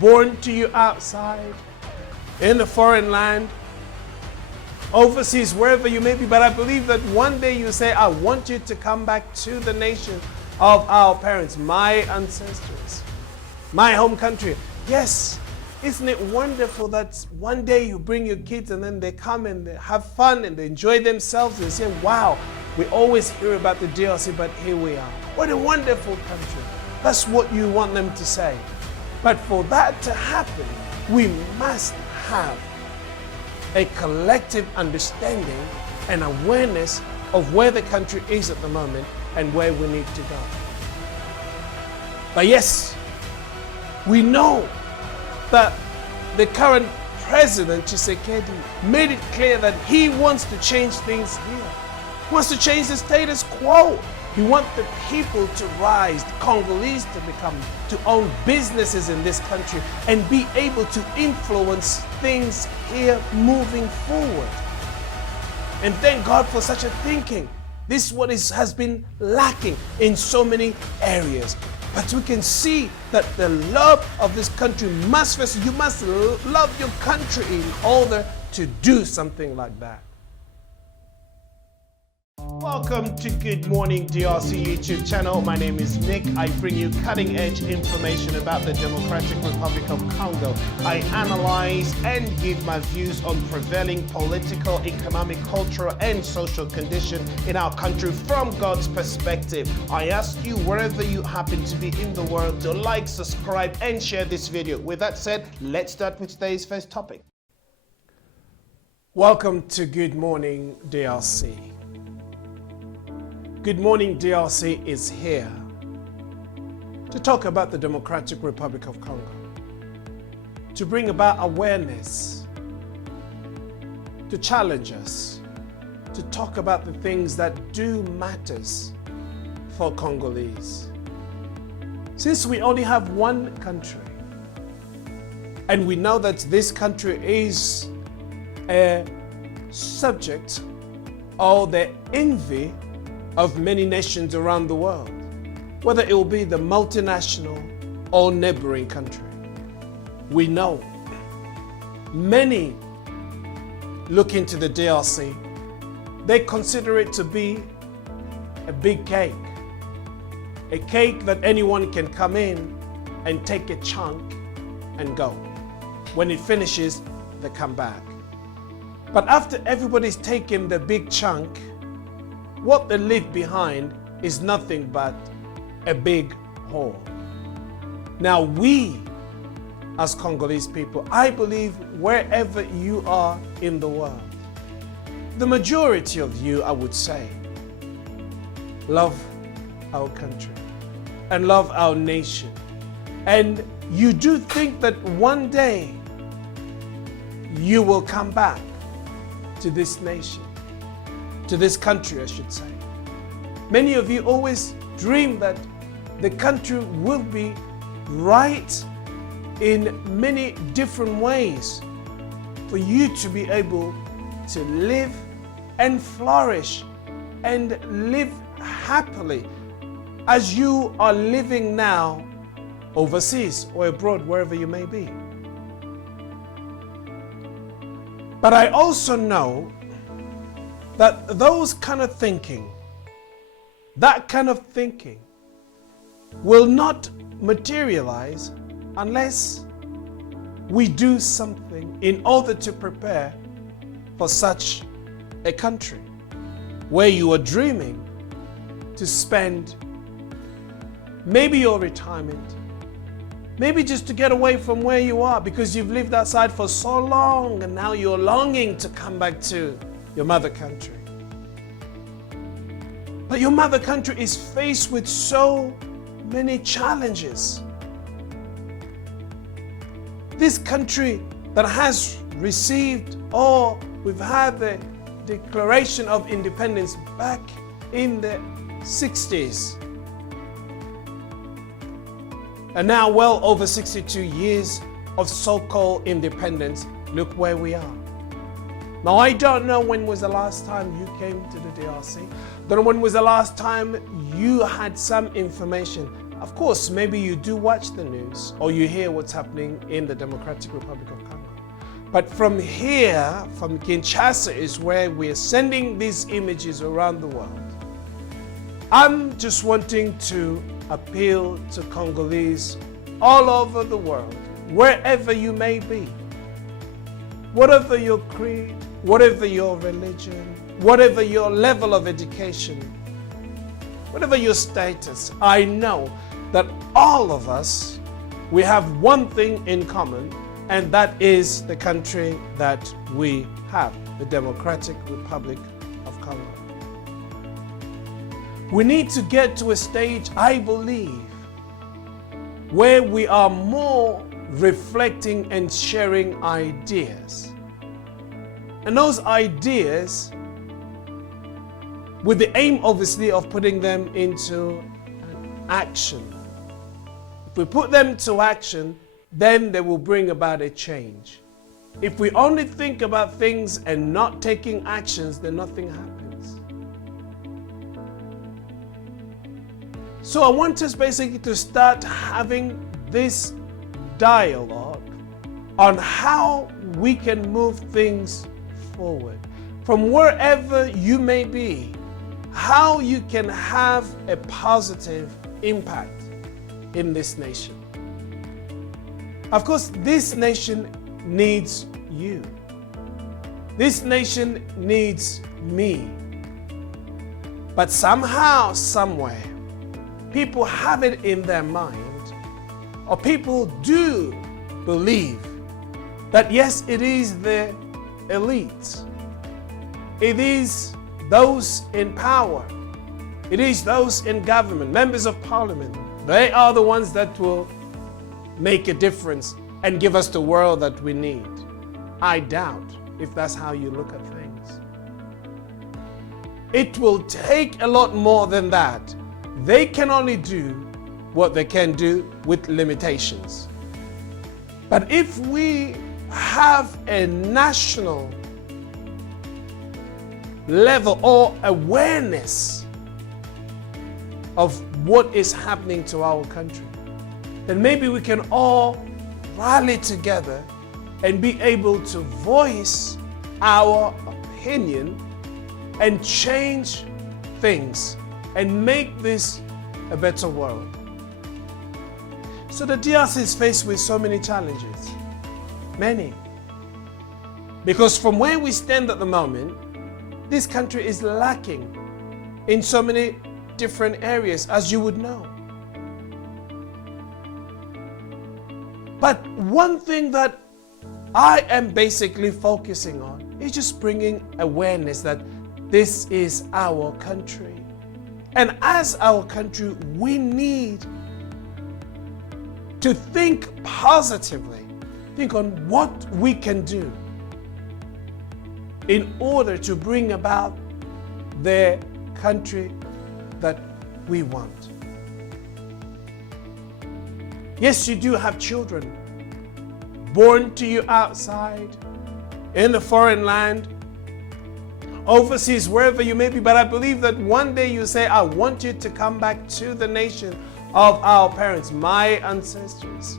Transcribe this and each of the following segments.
born to you outside, in a foreign land, overseas, wherever you may be. But I believe that one day you say, I want you to come back to the nation of our parents, my ancestors, my home country. Yes, isn't it wonderful that one day you bring your kids and then they come and they have fun and they enjoy themselves and they say, wow, we always hear about the DRC, but here we are. What a wonderful country. That's what you want them to say. But for that to happen, we must have a collective understanding and awareness of where the country is at the moment and where we need to go. But yes, we know that the current president, Tshisekedi, made it clear that he wants to change things here. He wants to change the status quo. He wants the people to rise, the Congolese to own businesses in this country and be able to influence things here moving forward. And thank God for such a thinking. This is what has been lacking in so many areas. But we can see that the love of this country must first, you must love your country in order to do something like that. Welcome to Good Morning DRC YouTube channel. My name is Nick. I bring you cutting edge information about the Democratic Republic of Congo. I analyze and give my views on prevailing political, economic, cultural and social condition in our country from God's perspective. I ask you wherever you happen to be in the world to like, subscribe and share this video. With that said, let's start with today's first topic. Welcome to Good Morning DRC. Good Morning DRC is here to talk about the Democratic Republic of Congo, to bring about awareness, to challenge us, to talk about the things that do matters for Congolese. Since we only have one country, and we know that this country is a subject of the envy of many nations around the world, whether it will be the multinational or neighboring country. We know many look into the DRC, they consider it to be a big cake, a cake that anyone can come in and take a chunk and go. When it finishes, they come back. But after everybody's taken the big chunk, what they leave behind is nothing but a big hole. Now we, as Congolese people, I believe wherever you are in the world, the majority of you, I would say, love our country and love our nation. And you do think that one day you will come back to this nation, to this country, I should say. Many of you always dream that the country will be right in many different ways for you to be able to live and flourish and live happily as you are living now overseas or abroad, wherever you may be. But I also know that those kind of thinking, that kind of thinking will not materialize unless we do something in order to prepare for such a country where you are dreaming to spend maybe your retirement, maybe just to get away from where you are because you've lived outside for so long and now you're longing to come back to your mother country. But your mother country is faced with so many challenges. This country that has received, or we've had the Declaration of Independence back in the 60s. And now well over 62 years of so-called independence, look where we are. Now, I don't know when was the last time you came to the DRC. Don't know when was the last time you had some information Of course, maybe you do watch the news or you hear what's happening in the Democratic Republic of Congo. But from here, from Kinshasa, is where we're sending these images around the world. I'm just wanting to appeal to Congolese all over the world, wherever you may be. Whatever your creed, whatever your religion, whatever your level of education, whatever your status, I know that all of us, we have one thing in common, and that is the country that we have, the Democratic Republic of Congo. We need to get to a stage, I believe, where we are more reflecting and sharing ideas. And those ideas, with the aim, obviously, of putting them into action. If we put them to action, then they will bring about a change. If we only think about things and not taking actions, then nothing happens. So I want us basically to start having this dialogue on how we can move things forward. From wherever you may be, how you can have a positive impact in this nation. Of course, this nation needs you. This nation needs me. But somehow, somewhere, people have it in their mind, or people do believe that yes, it is the elite. It is those in power. It is those in government, members of parliament. They are the ones that will make a difference and give us the world that we need. I doubt if that's how you look at things. It will take a lot more than that. They can only do what they can do with limitations. But if we have a national level or awareness of what is happening to our country, then maybe we can all rally together and be able to voice our opinion and change things and make this a better world. So the DRC is faced with so many challenges, many. Because from where we stand at the moment, this country is lacking in so many different areas, as you would know. But one thing that I am basically focusing on is just bringing awareness that this is our country. And as our country, we need to think positively, think on what we can do in order to bring about the country that we want. Yes, you do have children born to you outside, in the foreign land, overseas, wherever you may be. But I believe that one day you say, I want you to come back to the nation of our parents, my ancestors,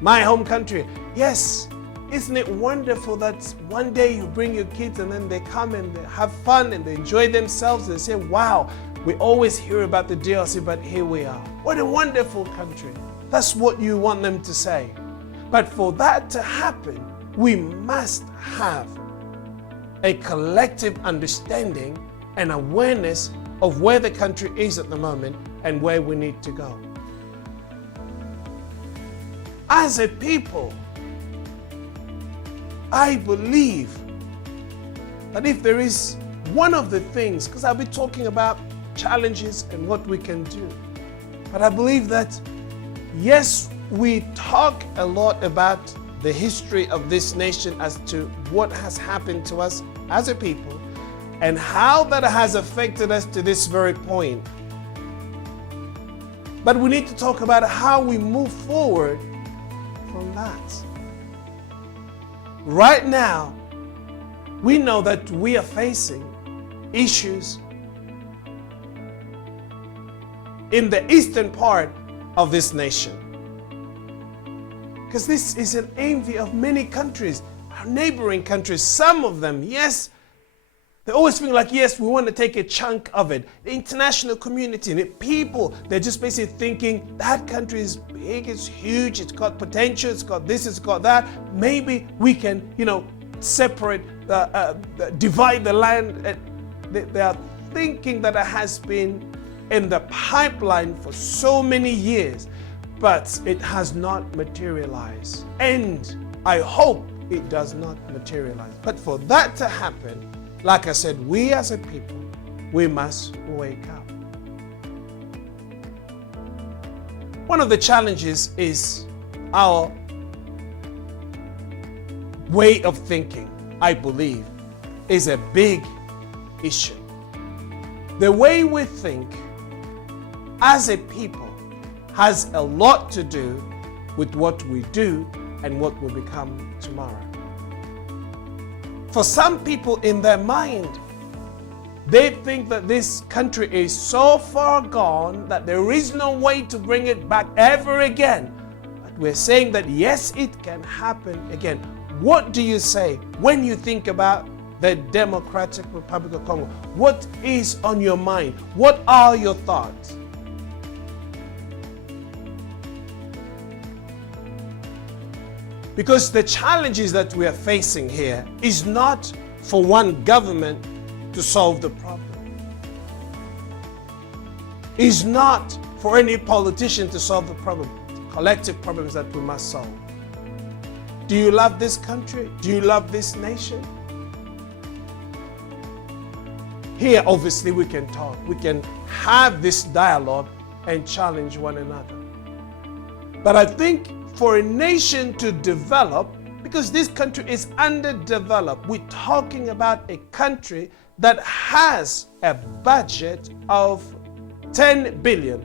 my home country. Yes, isn't it wonderful that one day you bring your kids and then they come and they have fun and they enjoy themselves. They say, wow, we always hear about the DRC, but here we are. What a wonderful country. That's what you want them to say. But for that to happen, we must have a collective understanding and awareness of where the country is at the moment and where we need to go. As a people, I believe that if there is one of the things, because I'll be talking about challenges and what we can do, but I believe that yes, we talk a lot about the history of this nation as to what has happened to us as a people and how that has affected us to this very point. But we need to talk about how we move forward from that. Right now, we know that we are facing issues in the eastern part of this nation. Because this is an envy of many countries, our neighboring countries. Some of them, yes, they always feel like, yes, we want to take a chunk of it. The international community, the people, they're just basically thinking that country is big, it's huge, it's got potential, it's got this, it's got that. Maybe we can, separate, divide the land. They are thinking that it has been in the pipeline for so many years, but it has not materialized. And I hope it does not materialize. But for that to happen, like I said, we as a people, we must wake up. One of the challenges is our way of thinking, I believe, is a big issue. The way we think as a people has a lot to do with what we do and what we become tomorrow. For some people in their mind, they think that this country is so far gone that there is no way to bring it back ever again. But we're saying that yes, it can happen again. What do you say when you think about the Democratic Republic of Congo? What is on your mind? What are your thoughts? Because the challenges that we are facing here is not for one government to solve the problem. It's not for any politician to solve the problem. Collective problems that we must solve. Do you love this country? Do you love this nation? Here, obviously, we can talk. We can have this dialogue and challenge one another. But I think for a nation to develop, because this country is underdeveloped, we're talking about a country that has a budget of 10 billion.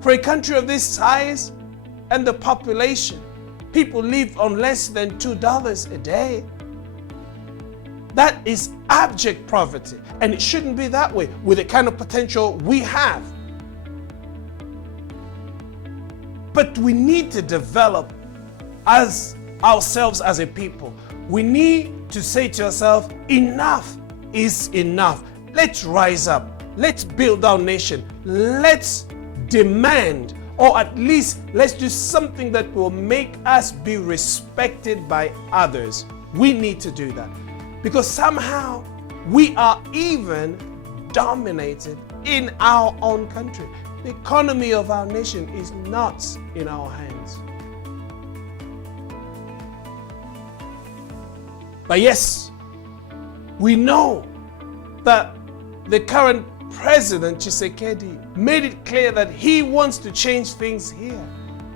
For a country of this size and the population, people live on less than $2 a day. That is abject poverty, and it shouldn't be that way with the kind of potential we have. But we need to develop as ourselves as a people. We need to say to ourselves, enough is enough. Let's rise up. Let's build our nation. Let's demand, or at least let's do something that will make us be respected by others. We need to do that. Because somehow we are even dominated in our own country. The economy of our nation is not in our hands. But yes, we know that the current President Tshisekedi made it clear that he wants to change things here.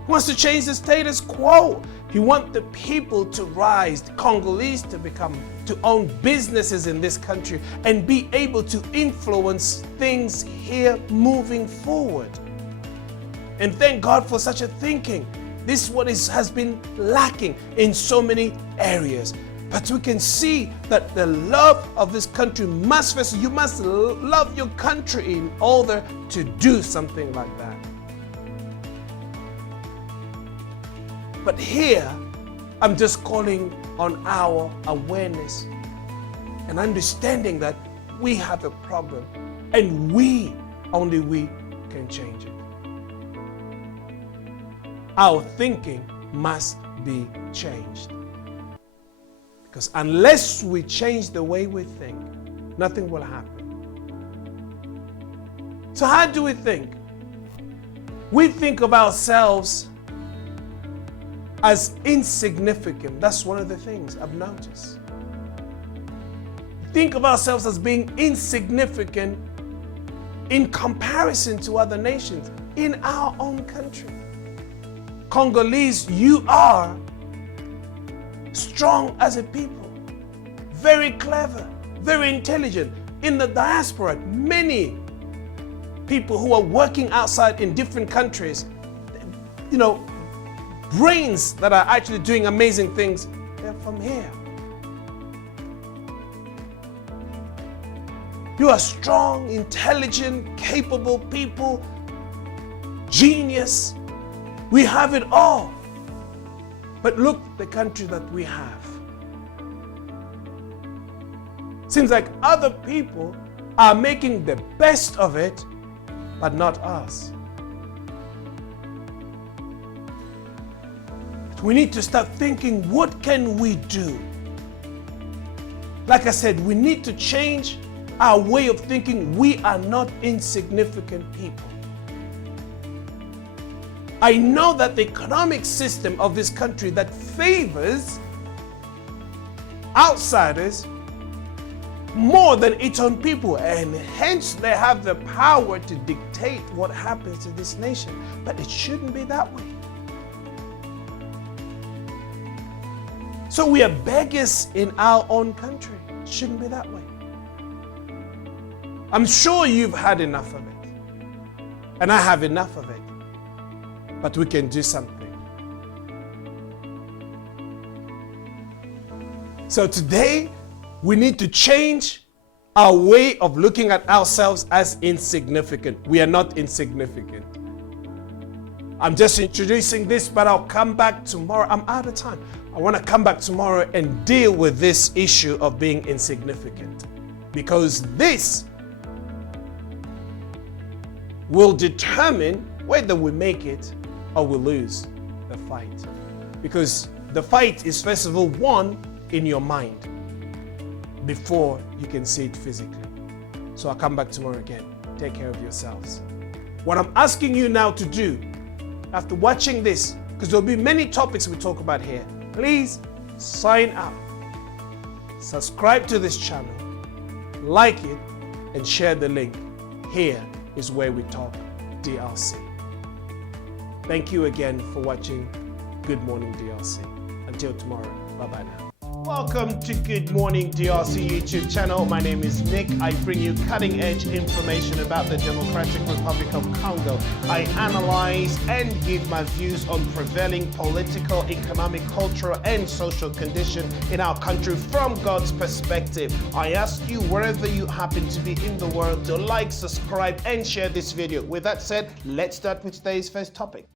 He wants to change the status quo. He wants the people to rise, the Congolese to own businesses in this country and be able to influence things here moving forward. And thank God for such a thinking. This is what has been lacking in so many areas. But we can see that the love of this country must first, you must love your country in order to do something like that. But here, I'm just calling on our awareness and understanding that we have a problem and only we can change it. Our thinking must be changed. Because unless we change the way we think, nothing will happen. So how do we think? We think of ourselves as insignificant. That's one of the things I've noticed. Think of ourselves as being insignificant in comparison to other nations in our own country. Congolese, you are strong as a people, very clever, very intelligent. In the diaspora, many people who are working outside in different countries, brains that are actually doing amazing things, they're from here. You are strong, intelligent, capable people. genius. We have it all. But look the country that we have. Seems like other people are making the best of it, but not us. We need to start thinking, what can we do? Like I said, we need to change our way of thinking. We are not insignificant people. I know that the economic system of this country that favors outsiders more than its own people, and hence they have the power to dictate what happens to this nation. But it shouldn't be that way. So we are beggars in our own country. It shouldn't be that way. I'm sure you've had enough of it, and I have enough of it, but we can do something. So today, we need to change our way of looking at ourselves as insignificant. We are not insignificant. I'm just introducing this, but I'll come back tomorrow. I'm out of time. I want to come back tomorrow and deal with this issue of being insignificant, because this will determine whether we make it or we lose the fight. Because the fight is first of all won in your mind before you can see it physically. So I'll come back tomorrow again. Take care of yourselves. What I'm asking you now to do, after watching this, because there'll be many topics we talk about here, please sign up, subscribe to this channel, like it, and share the link. Here is where we talk DRC. Thank you again for watching Good Morning DRC. Until tomorrow, bye-bye now. Welcome to Good Morning DRC YouTube channel. My name is Nick. I bring you cutting-edge information about the Democratic Republic of Congo. I analyze and give my views on prevailing political, economic, cultural, and social condition in our country from God's perspective. I ask you, wherever you happen to be in the world, to like, subscribe, and share this video. With that said, let's start with today's first topic.